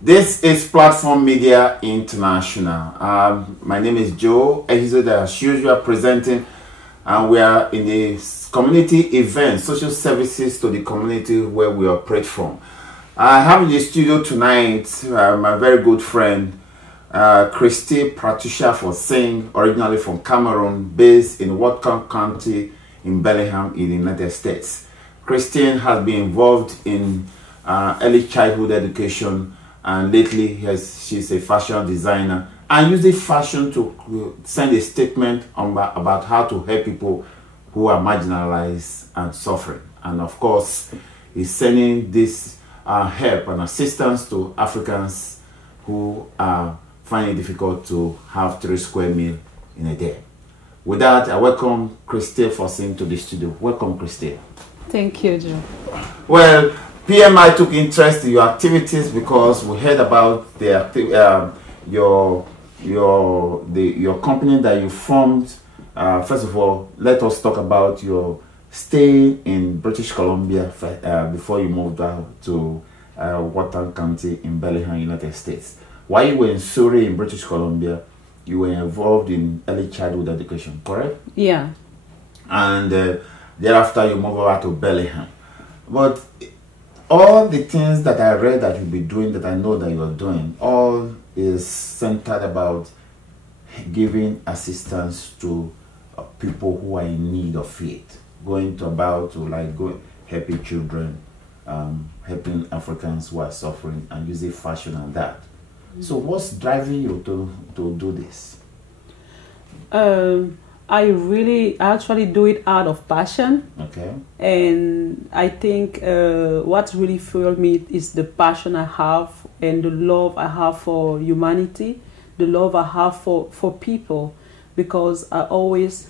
This is Platform Media International. My name is Joe Ehizoda, as usual, presenting, and we are in the community event, social services to the community where we operate from. I have in the studio tonight my very good friend, Christelle Fotsing, originally from Cameroon, based in Whatcom County in Bellingham in the United States. Christelle has been involved in early childhood education, and lately she's a fashion designer and uses fashion to send a statement about how to help people who are marginalized and suffering. And of course, is sending this help and assistance to Africans who are finding it difficult to have 3 square meals in a day. With that, I welcome Christelle Fotsing to the studio. Welcome, Christelle. Thank you, Joe. Well, PMI took interest in your activities because we heard about your company that you formed. First of all, let us talk about your stay in British Columbia before you moved out to Whatcom County in Bellingham, United States. While you were in Surrey in British Columbia, you were involved in early childhood education, correct? Yeah. And thereafter you moved over to Bellingham. But all the things that I read that you'll be doing, that I know that you're doing, all is centered about giving assistance to people who are in need of it. Helping children, helping Africans who are suffering, and using fashion and that. So what's driving you to do this? I actually do it out of passion. Okay. And I think what really fueled me is the passion I have and the love I have for humanity, the love I have for people, because I always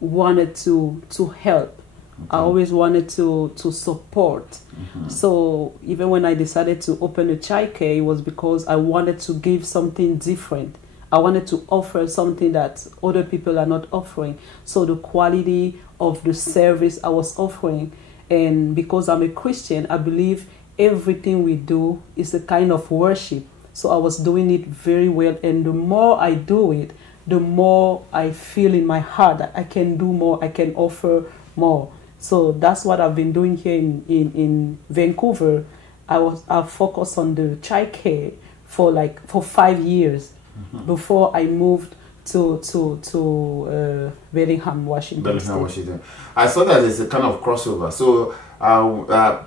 wanted to help. Okay. I always wanted to support. Mm-hmm. So even when I decided to open a childcare, it was because I wanted to give something different. I wanted to offer something that other people are not offering. So the quality of the service I was offering, and because I'm a Christian, I believe everything we do is a kind of worship. So I was doing it very well, and the more I do it, the more I feel in my heart that I can do more, I can offer more. So that's what I've been doing here in Vancouver. I focused on the childcare for 5 years. Mm-hmm. Before I moved to Bellingham, Washington. I saw that there's a kind of crossover. So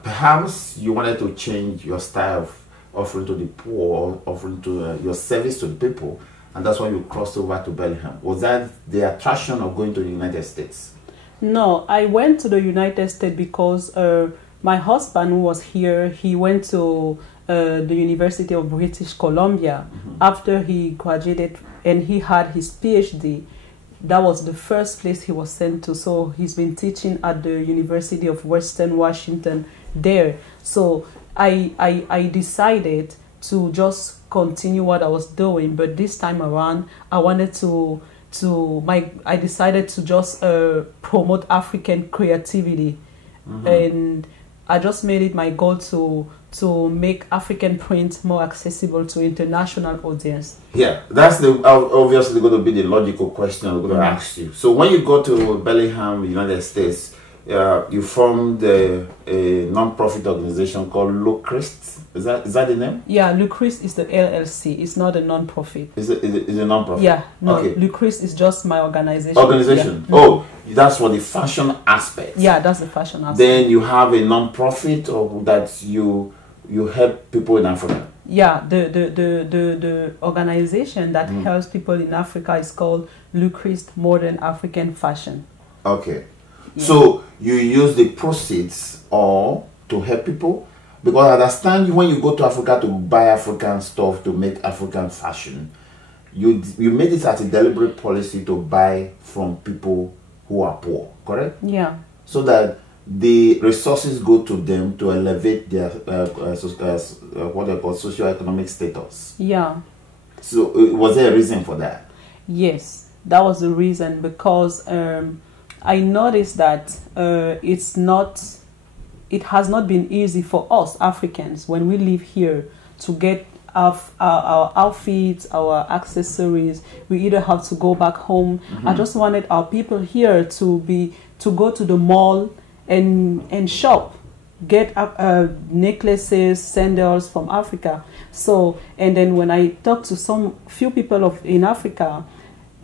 perhaps you wanted to change your style of offering to the poor, offering to your service to the people, and that's why you crossed over to Bellingham. Was that the attraction of going to the United States? No, I went to the United States because my husband, who was here, he went to the University of British Columbia. Mm-hmm. After he graduated and he had his PhD. That was the first place he was sent to. So he's been teaching at the University of Western Washington there. So I decided to just continue what I was doing, but this time around I wanted I decided to just promote African creativity. Mm-hmm. And I just made it my goal to make African print more accessible to international audience. Yeah, that's obviously going to be the logical question I'm going to ask you. So when you go to Bellingham, United States, you formed a non-profit organization called Luchrist. Is that the name? Yeah, Luchrist is the LLC. It's not a non-profit. Is it a non-profit? Yeah, no. Okay. Luchrist is just my organization. Yeah. Oh, that's for the fashion aspect. Yeah, that's the fashion aspect. Then you have a non-profit that you help people in Africa. Yeah, the organization that helps people in Africa is called Luchrist Modern African Fashion. Okay. Yeah. So you use the proceeds or to help people? Because I understand when you go to Africa to buy African stuff, to make African fashion, you made it as a deliberate policy to buy from people who are poor, correct? Yeah. So that the resources go to them to elevate their what they call socio-economic status. Yeah. So was there a reason for that? Yes, that was the reason, because I noticed that it has not been easy for us Africans when we live here to get our outfits, our accessories. We either have to go back home. I just wanted our people here to go to the mall and shop, get necklaces, sandals from Africa. So, and then when I talk to few people in Africa,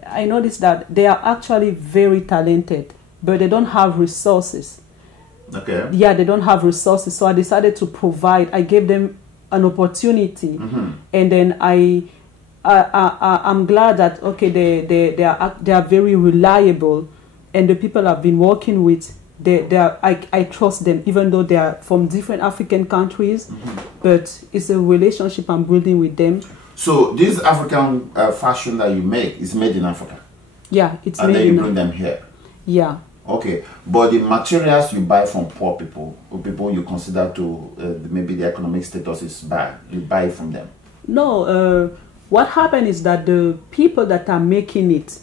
I noticed that they are actually very talented, but they don't have resources. Okay. Yeah, they don't have resources. So I decided to provide. I gave them an opportunity, and then I'm glad that okay, they are very reliable, and the people I've been working with, I trust them, even though they are from different African countries, but it's a relationship I'm building with them. So this African fashion that you make is made in Africa? Yeah, it's and made then you in bring them here? Yeah. Okay, but the materials you buy from poor people, or people you consider to maybe the economic status is bad, you buy it from them? No, what happened is that the people that are making it,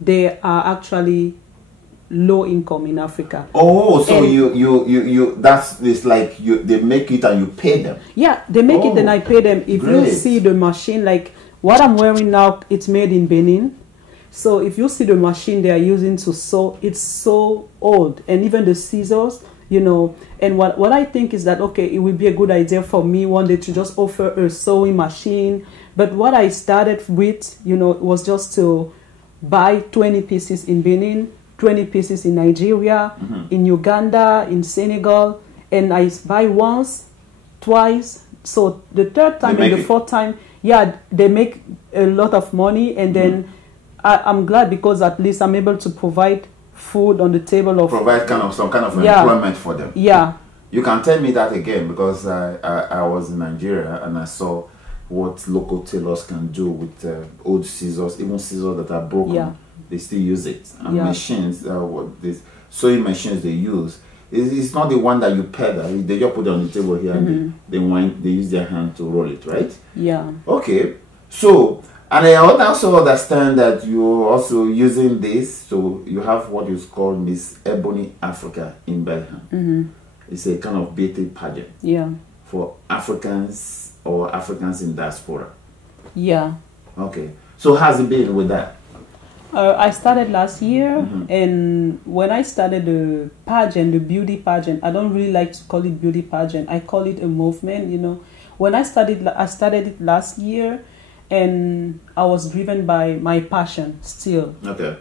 they are actually low income in Africa. Oh, so you that's this like they make it and you pay them? Yeah, they make it and I pay them. If you see the machine, like what I'm wearing now, it's made in Benin. So if you see the machine they are using to sew, it's so old, and even the scissors, you know. And what I think is that okay, it would be a good idea for me one day to just offer a sewing machine. But what I started with, you know, was just to buy 20 pieces in Benin, 20 pieces in Nigeria, in Uganda, in Senegal, and I buy once, twice. So the third time and the fourth time, yeah, they make a lot of money, and then I'm glad because at least I'm able to provide food on the table. Provide some kind of employment for them. Yeah. You can tell me that again, because I was in Nigeria and I saw what local tailors can do with old scissors, even scissors that are broken. Yeah. They still use it. And machines, these sewing machines they use, it's not the one that you pedal. They just put it on the table here and they use their hand to roll it, right? Yeah. Okay. So, and I also understand that you're also using this, so you have what is called Miss Ebony Africa in Belgium. It's a kind of beauty pageant. Yeah. For Africans or Africans in diaspora. Yeah. Okay. So how's it been with that? I started last year, and when I started the pageant, the beauty pageant, I don't really like to call it beauty pageant. I call it a movement, you know. When I started it last year, and I was driven by my passion still. Okay.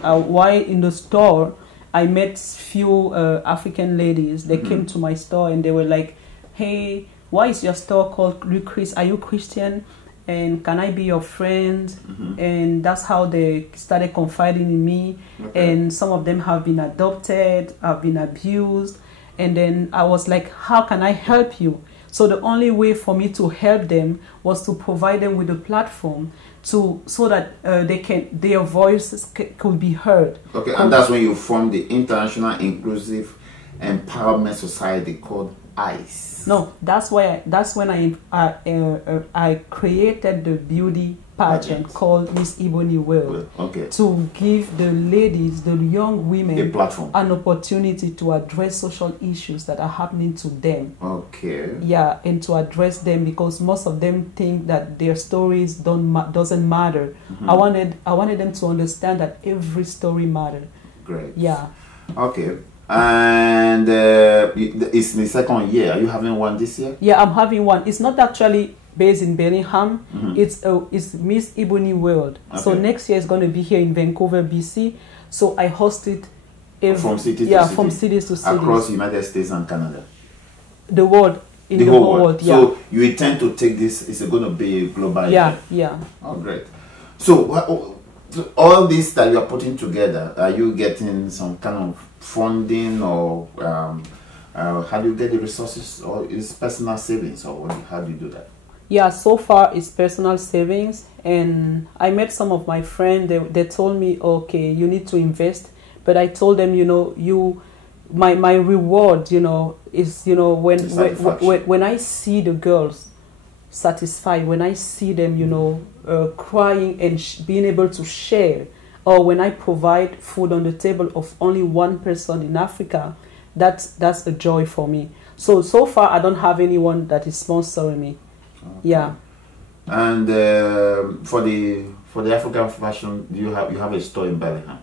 While in the store, I met few African ladies. They came to my store and they were like, "Hey, why is your store called Luchrist? Are you Christian? And can I be your friend?" And that's how they started confiding in me. And some of them have been adopted, have been abused. And then I was like, how can I help you? So the only way for me to help them was to provide them with a platform so that their voices could be heard. Okay, and that's when you formed the International Inclusive Empowerment Society called ICE. No, that's when I created the beauty pageant called Miss Ebony World. Okay. To give the ladies, the young women, a platform, an opportunity to address social issues that are happening to them. Okay. Yeah, and to address them, because most of them think that their stories doesn't matter. I wanted them to understand that every story mattered. Great. Yeah. Okay. And it's the second year. Are you having one this year? Yeah, I'm having one. It's not actually based in Birmingham. It's Miss Ebony World. Okay. So next year it's going to be here in Vancouver, BC. So I host it from cities to cities. From cities to cities. Across the United States and Canada. The world. In the whole world. Yeah. So you intend to take this, it's going to be a global event? Yeah. Oh, great. So all this that you are putting together, are you getting some kind of funding, or how do you get the resources, or is personal savings, or how do you do that? Yeah, so far it's personal savings, and I met some of my friends. They told me, okay, you need to invest, but I told them, my reward, is when I see the girls satisfied, when I see them, crying and being able to share, or when I provide food on the table of only one person in Africa, that's a joy for me. So far I don't have anyone that is sponsoring me. Okay. Yeah. And for the African fashion, you have a store in Bellingham.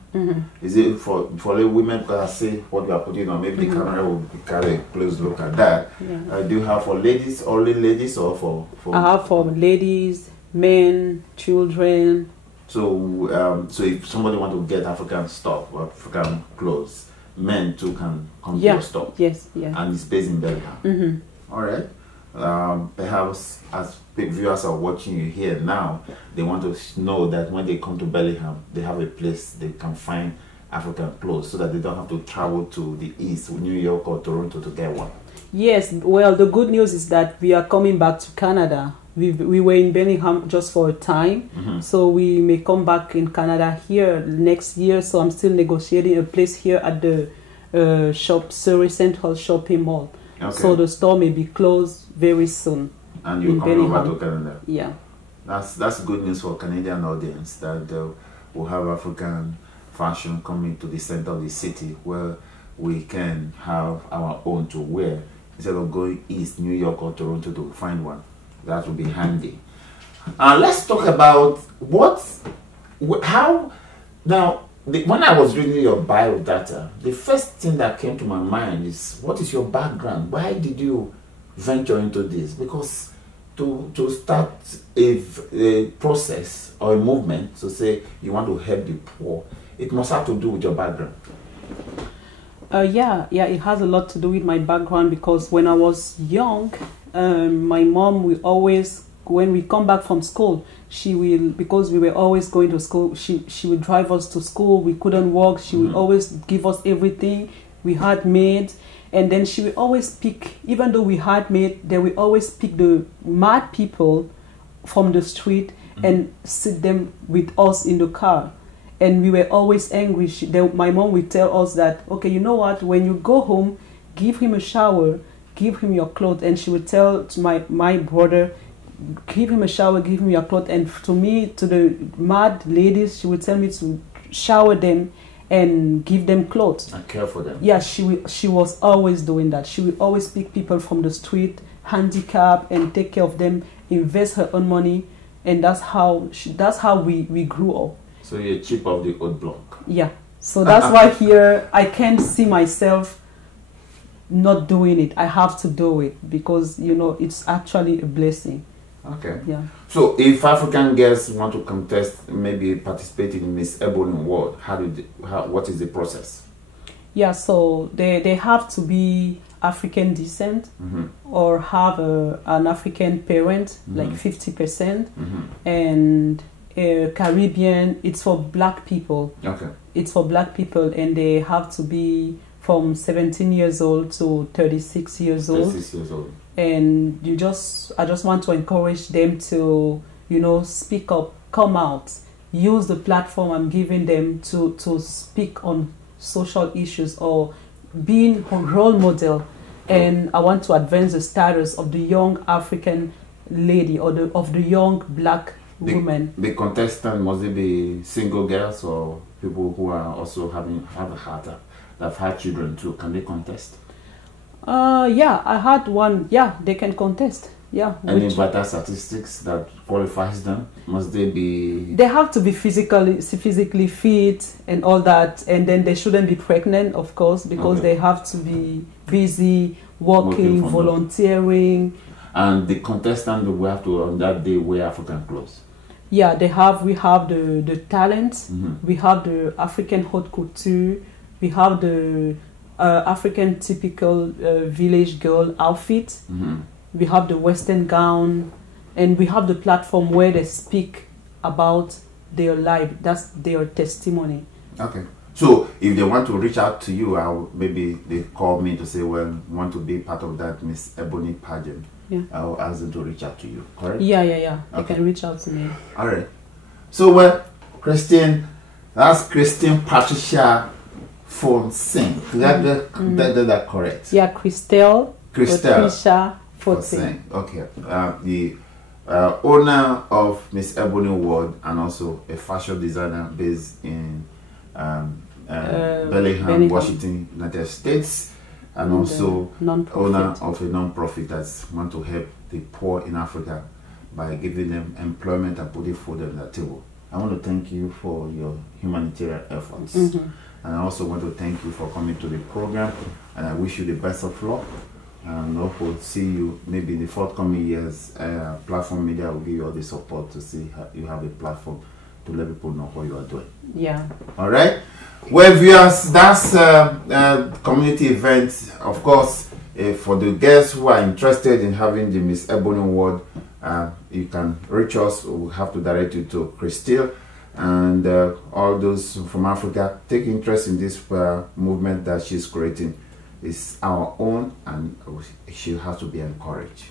Is it for the women? Because I see what you are putting on. Maybe the camera will carry a close look at that. Yeah. Do you have for ladies, only ladies, or for? I have for ladies, men, children. So if somebody want to get African stuff or African clothes, men too can come to your store. Yes, yeah. And it's based in Bellingham. All right. Perhaps as big viewers are watching you here now, they want to know that when they come to Bellingham, they have a place they can find African clothes, so that they don't have to travel to the east, New York or Toronto, to get one. Yes, well, the good news is that we are coming back to Canada. We were in Bellingham just for a time, so we may come back in Canada here next year. So I'm still negotiating a place here at the Surrey Central Shopping Mall. Okay. So the store may be closed very soon. And you're coming over to Canada. Yeah. That's good news for Canadian audience, that we'll have African fashion coming to the center of the city, where we can have our own to wear instead of going east, New York or Toronto to find one. That would be handy. Let's talk about how now. When I was reading your bio data, the first thing that came to my mind is, what is your background? Why did you venture into this? Because to start a process or a movement to say you want to help the poor, it must have to do with your background. Yeah, it has a lot to do with my background, because when I was young, my mom will always, when we come back from school, she will, because we were always going to school, she would drive us to school. We couldn't walk. She would always give us everything. We had maids, and then she would always pick, even though we had maids, they would always pick the mad people from the street and sit them with us in the car. And we were always angry. My mom would tell us that, okay, you know what, when you go home, give him a shower, give him your clothes. And she would tell to my brother, give him a shower, give him your clothes. And to me, to the mad ladies, she would tell me to shower them and give them clothes. And care for them. Yeah, she was always doing that. She would always pick people from the street, handicap, and take care of them, invest her own money. And that's how we grew up. So you're cheap of the old block. Yeah. So that's why here I can't see myself not doing it. I have to do it, because, you know, it's actually a blessing. Okay. Yeah. So if African girls want to contest, maybe participate in Miss Ebony World, what is the process? Yeah, so they have to be African descent or have an African parent, like 50%, and Caribbean. It's for black people. Okay. It's for black people, and they have to be from 17 years old to 36 years old. 36 years old. And I just want to encourage them to, you know, speak up, come out, use the platform I'm giving them to speak on social issues or being a role model. And I want to advance the status of the young African lady or of the young black woman. The contestant, must it be single girls or people who are also have a heart, that have had children too? Can they contest? Yeah, I had one. Yeah, they can contest. Yeah. Any vital statistics that qualifies them? Must they be? They have to be physically fit and all that, and then they shouldn't be pregnant, of course, because they have to be busy working, volunteering. And the contestant will have to on that day wear African clothes. Yeah, we have the talent, we have the African haute couture, we have the African typical village girl outfit, we have the Western gown, and we have the platform where they speak about their life. That's their testimony. Okay. So if they want to reach out to you, maybe they call me to say, well, want to be part of that Miss Ebony pageant. Yeah. I'll ask them to reach out to you, correct? Yeah. Okay. They can reach out to me. All right. So, well, that's Christine Patricia Fotsing. Is that correct? Yeah, Christelle Patricia Fotsing. Okay. The owner of Miss Ebony World and also a fashion designer based in Bellingham, Washington, United States. and also owner non-profit. of a non-profit that want to help the poor in Africa by giving them employment and putting food on their table. I want to thank you for your humanitarian efforts. And I also want to thank you for coming to the program, and I wish you the best of luck. And I hope we'll see you maybe in the forthcoming years. Platform Media will give you all the support to see how you have a platform to let people know what you are doing. Yeah. All right. Well, viewers, that's community event. Of course, for the guests who are interested in having the Miss Ebony Award, you can reach us. We'll have to direct you to Christelle, and all those from Africa take interest in this movement that she's creating. It's our own, and she has to be encouraged.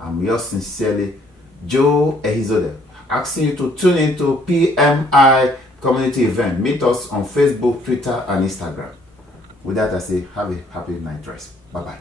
I'm yours sincerely, Joe Ehizode, asking you to tune into PMI community event. Meet us on Facebook, Twitter, and Instagram. With that, I say have a happy night rest. Bye-bye.